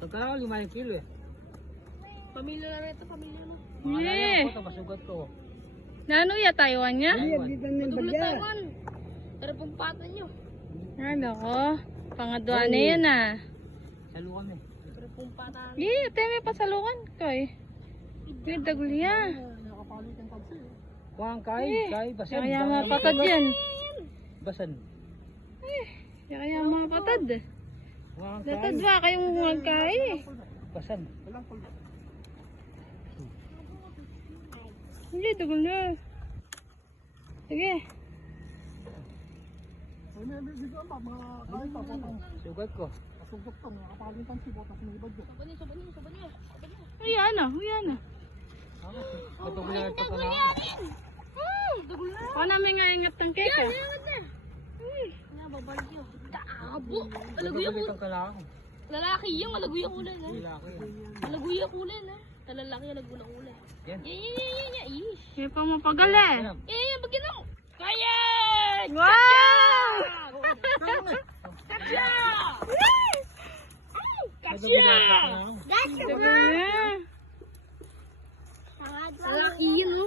Pagkala ko 5 kilo eh. Pamilya na rin ito, pamilya na. Mga ko, masugat ko. Nano ya Taiwan niya? Madulo Taiwan. Pero pong pata nyo. Ano ko? Pangadwa na yan ah. Salo kami. Pero pong pata. Ate may pasalukan ko eh. Yung dagulya. Kuhang kay, basan. Kaya mga patad yan. Basan. Kaya mga patad. Kuhang Datad kay, ba kayong magkay? basan. Hindi, dagul na. Sige. Sugat ko. Ayan na, ayan na. Patuloy ito pa na. Ako namin nga ingat ng keka. Nga, babalik yun. Taabo. Alaguyak Patuloy ulan. itong kailangan ko. Lalaki yung alaguyak ulan. Hila ko yan. Alaguyak ulan ha. Talalaki alaguyak ulan. Yan. Yan. Ish. Kaya pa mapagal eh. Yan, bagyan ako. Kaya! Wow! Kasya! Kasya! Dagul na. Lalaki yun, no?